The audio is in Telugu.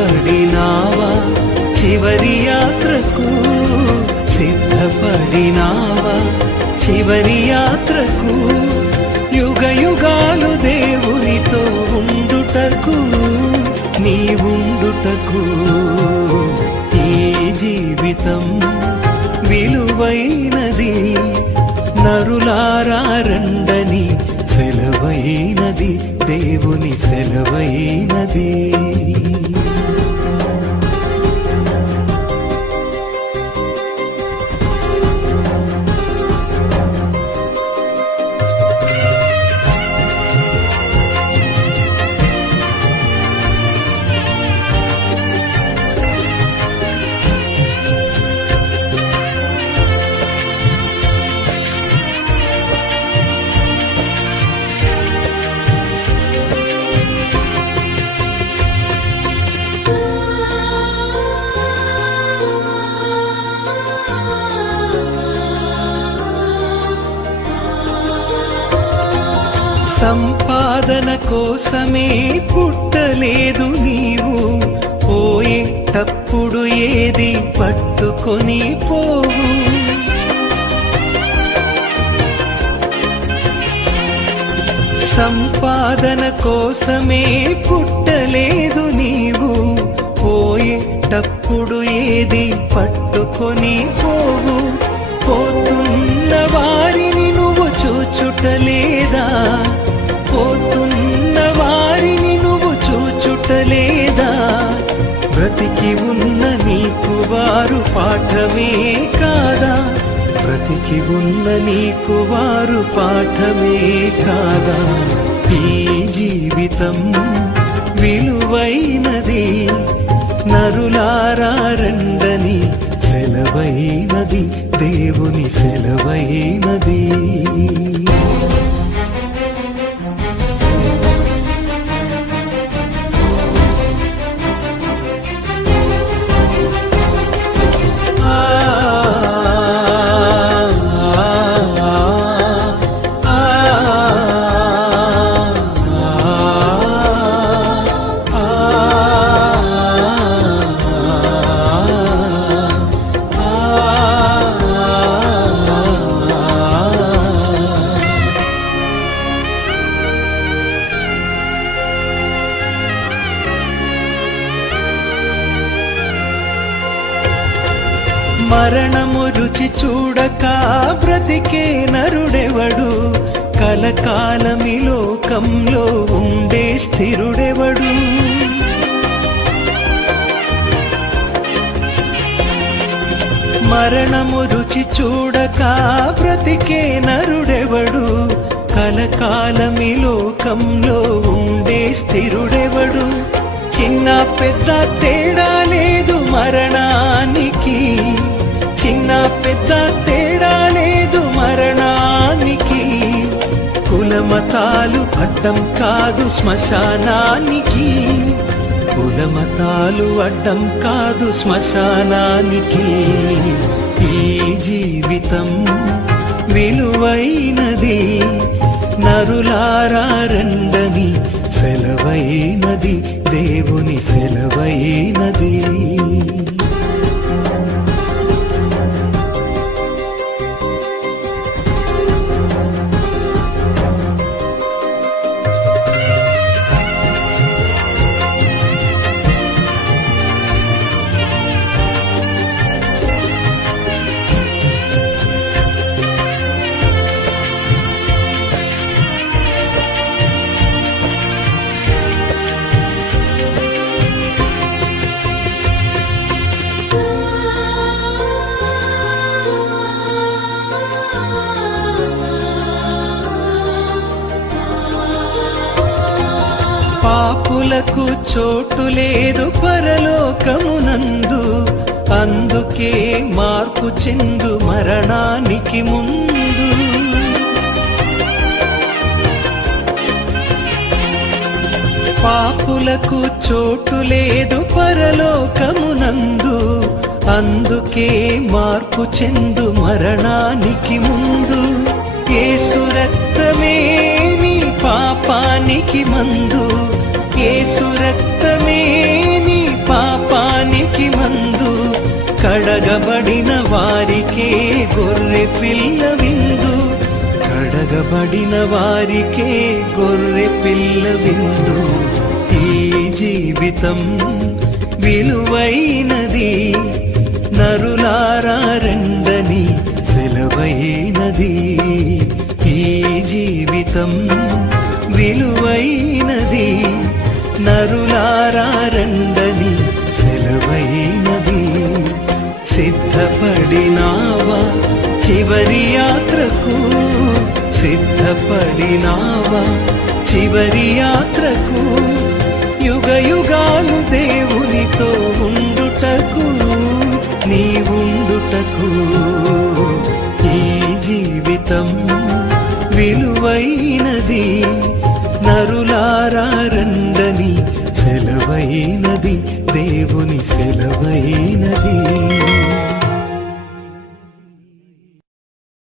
సిద్ధపడినావా చివరి యాత్రకు? సిద్ధపడినావా చివరి యాత్రకు? యుగ యుగాలు దేవునితో ఉండుటకు, నీ ఉండుటకు. ఈ జీవితం విలువైనది, నరులారా రండని సెలవైనది, దేవుని సెలవైనది. సంపాదన కోసమే పుట్టలేదు నీవు, పోయేటప్పుడు ఏది పట్టుకొని పోవు. సంపాదన కోసమే పుట్టలేదు నీవు, పోయేటప్పుడు ఏది పట్టుకొని పోవు. పోతున్న వారిని నువ్వు చూచుటలేదా? పోతున్న వారిని నువ్వు చూచుటలేదా? బ్రతికి ఉన్న నీకు వారు పాఠమే కాదా? బ్రతికి ఉన్న నీకు వారు పాఠమే కాదా? ఈ జీవితం విలువైనది, నరులారా రండని సెలవైనది, దేవుని సెలవైనది. మరణము రుచి చూడక బ్రతికే నరుడెవడు? కలకాలమి లోకంలో ఉండే స్థిరుడెవడు? మరణము రుచి చూడక బ్రతికే నరుడెవడు? కలకాలమి లోకంలో ఉండే స్థిరుడెవడు? చిన్న పెద్ద తేడా లేదు మరణానికి, చిన్న పెద్ద తేడా లేదు మరణానికి. కులమతాలు అడ్డం కాదు శ్మశానానికి, కులమతాలు అడ్డం కాదు శ్మశానానికి. ఈ జీవితం విలువైనది, నరులారా రండని సెలవైనది, దేవుని సెలవైనది. పాపులకు చోటు లేదు పరలోకమునందు, అందుకే మార్పు చెందు మరణానికి ముందు. పాపులకు చోటు లేదు పరలోకమునందు, అందుకే మార్పు చెందు మరణానికి ముందు. యేసు రక్తమే నీ పాపానికి మందు, యేసు రక్తమే నీ మహిమందు కడగబడిన వారికే గొర్రె పిల్ల విందు, కడగబడిన వారికే గొర్రె పిల్ల విందు. ఈ జీవితం విలువైనది, నరులారా రండని సెలవైనది. ఈ జీవితం విలువైనది, నరులారా రండని సెలవైనది. సిద్ధపడినావా చివరి యాత్రకు, సిద్ధపడినావా చివరి యాత్రకు, యుగ యుగాలు దేవునితో ఉండుటకు, నీవుండుటకు. ఈ జీవితం విలువైనది, నరులారా రండని సెలవైనది, దేవుని సెలవైనది.